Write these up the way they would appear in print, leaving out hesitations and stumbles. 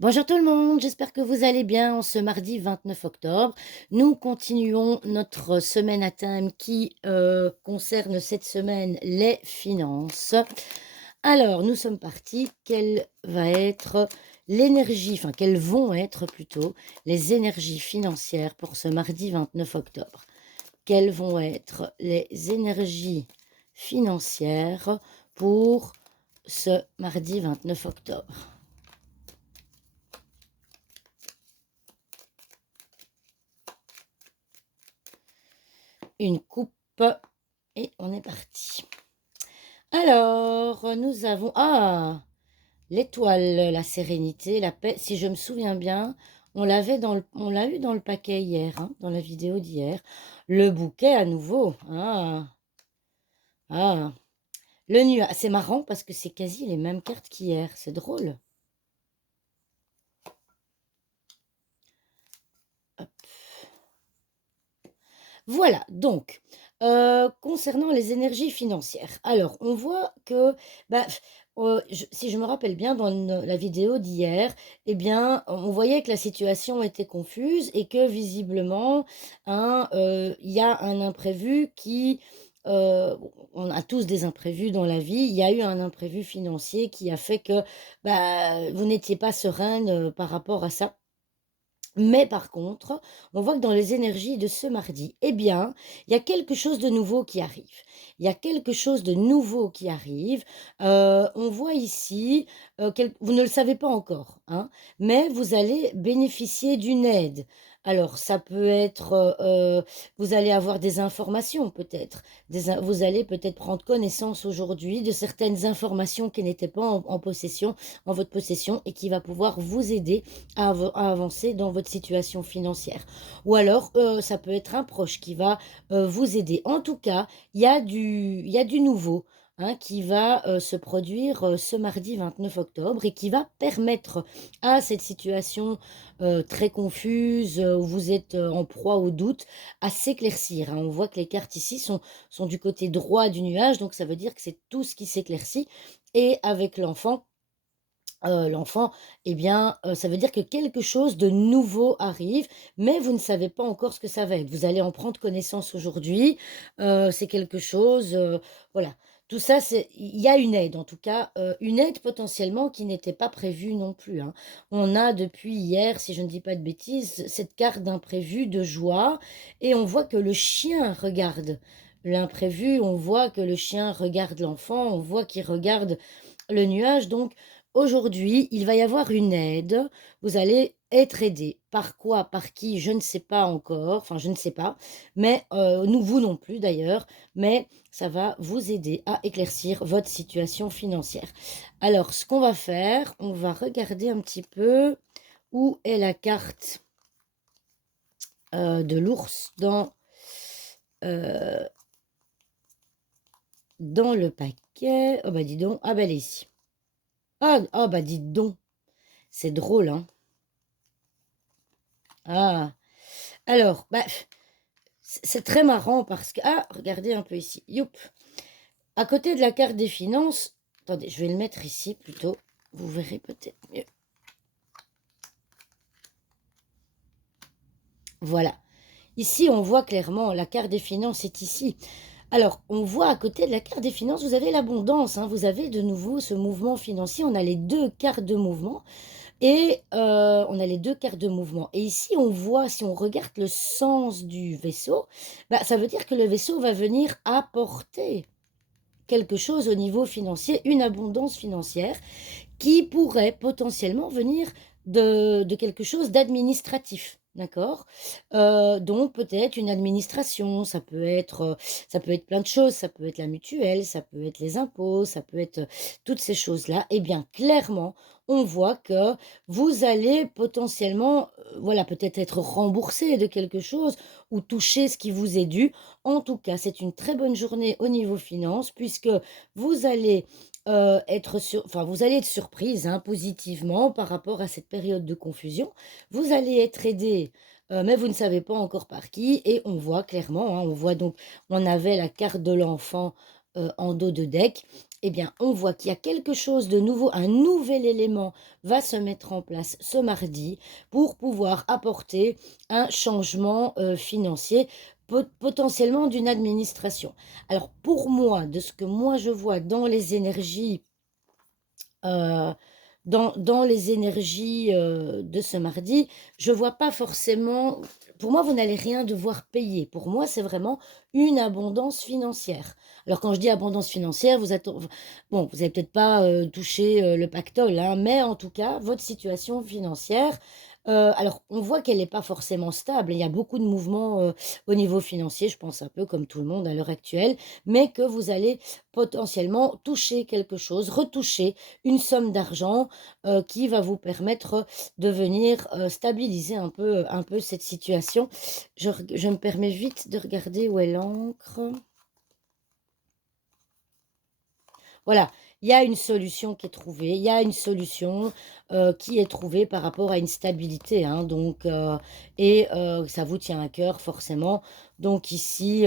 Bonjour tout le monde, j'espère que vous allez bien en ce mardi 29 octobre. Nous continuons notre semaine à thème qui concerne cette semaine les finances. Alors, nous sommes partis. Quelle va être l'énergie, enfin, quelles vont être plutôt les énergies financières pour ce mardi 29 octobre? Quelles vont être les énergies financières pour ce mardi 29 octobre? Une coupe et on est parti. Alors, nous avons l'étoile, la sérénité, la paix. Si je me souviens bien, on l'a eu dans le paquet hier, hein, dans la vidéo d'hier. Le bouquet à nouveau. Ah, le nuage. C'est marrant parce que c'est quasi les mêmes cartes qu'hier. C'est drôle. Hop. Voilà, donc, concernant les énergies financières, alors on voit que, bah, si je me rappelle bien dans la vidéo d'hier, eh bien, on voyait que la situation était confuse et que visiblement, hein, il y a un imprévu on a tous des imprévus dans la vie, il y a eu un imprévu financier qui a fait que, bah, vous n'étiez pas sereine, par rapport à ça. Mais par contre, on voit que dans les énergies de ce mardi, eh bien, il y a quelque chose de nouveau qui arrive. Il y a quelque chose de nouveau qui arrive. On voit ici, vous ne le savez pas encore, hein, mais vous allez bénéficier d'une aide. Alors, ça peut être, vous allez avoir des informations peut-être. Vous allez peut-être prendre connaissance aujourd'hui de certaines informations qui n'étaient pas en votre possession et qui va pouvoir vous aider à avancer dans votre situation financière. Ou alors, ça peut être un proche qui va, vous aider. En tout cas, il y a du nouveau, hein, qui va, se produire, ce mardi 29 octobre et qui va permettre à cette situation, très confuse, où vous êtes, en proie au doute, à s'éclaircir, hein. On voit que les cartes ici sont du côté droit du nuage, donc ça veut dire que c'est tout ce qui s'éclaircit et avec l'enfant, eh bien, ça veut dire que quelque chose de nouveau arrive, mais vous ne savez pas encore ce que ça va être. Vous allez en prendre connaissance aujourd'hui, c'est quelque chose, voilà. Tout ça, il y a une aide en tout cas, une aide potentiellement qui n'était pas prévue non plus, hein. On a depuis hier, si je ne dis pas de bêtises, cette carte d'imprévu, de joie et on voit que le chien regarde l'imprévu, on voit que le chien regarde l'enfant, on voit qu'il regarde le nuage donc aujourd'hui, il va y avoir une aide. Vous allez être aidé. Par quoi? Par qui? Je ne sais pas encore. Enfin, je ne sais pas. Mais vous non plus d'ailleurs. Mais ça va vous aider à éclaircir votre situation financière. Alors, ce qu'on va faire, on va regarder un petit peu où est la carte de l'ours euh, dans le paquet. Oh bah dis donc. Ah bah elle est ici. Bah dites donc. C'est drôle, hein? Ah, alors, bah, c'est très marrant parce que regardez un peu ici, youp! À côté de la carte des finances attendez, je vais le mettre ici plutôt, vous verrez peut-être mieux. Voilà. Ici, on voit clairement la carte des finances est ici. Alors, on voit à côté de la carte des finances, vous avez l'abondance, hein, vous avez de nouveau ce mouvement financier. On a les 2 cartes de mouvement et on a les 2 cartes de mouvement et ici, on voit, si on regarde le sens du vaisseau, bah, ça veut dire que le vaisseau va venir apporter quelque chose au niveau financier, une abondance financière qui pourrait potentiellement venir de quelque chose d'administratif, d'accord? Donc peut-être une administration, ça peut être plein de choses, ça peut être la mutuelle, ça peut être les impôts, ça peut être, toutes ces choses-là. Eh bien, clairement, on voit que vous allez potentiellement, voilà, peut-être être remboursé de quelque chose ou toucher ce qui vous est dû. En tout cas, c'est une très bonne journée au niveau finances puisque vous allez vous allez être surprise, hein, positivement par rapport à cette période de confusion. Vous allez être aidé, mais vous ne savez pas encore par qui et on voit clairement, hein, on voit donc on avait la carte de l'enfant, en dos de deck eh bien, on voit qu'il y a quelque chose de nouveau, un nouvel élément va se mettre en place ce mardi pour pouvoir apporter un changement, financier, potentiellement d'une administration. Alors pour moi, de ce que moi je vois dans les énergies, Heu, dans les énergies, de ce mardi, je vois pas forcément pour moi, vous n'allez rien devoir payer. Pour moi, c'est vraiment une abondance financière. Alors quand je dis abondance financière, vous allez peut-être pas, toucher, le pactole, hein, mais en tout cas, votre situation financière, alors on voit qu'elle n'est pas forcément stable. Il y a beaucoup de mouvements, au niveau financier, je pense un peu comme tout le monde à l'heure actuelle, mais que vous allez potentiellement toucher quelque chose, retoucher une somme d'argent, qui va vous permettre de venir, stabiliser un peu cette situation. Je me permets vite de regarder où est l'encre. Voilà, il y a une solution qui est trouvée, il y a une solution, qui est trouvée par rapport à une stabilité, hein, donc ça vous tient à cœur forcément. Donc ici,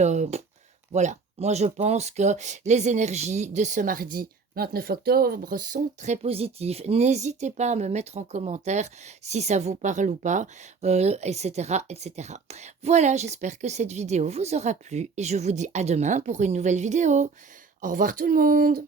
voilà, moi je pense que les énergies de ce mardi 29 octobre sont très positives. N'hésitez pas à me mettre en commentaire si ça vous parle ou pas, et cetera, et cetera. Voilà, j'espère que cette vidéo vous aura plu et je vous dis à demain pour une nouvelle vidéo. Au revoir tout le monde.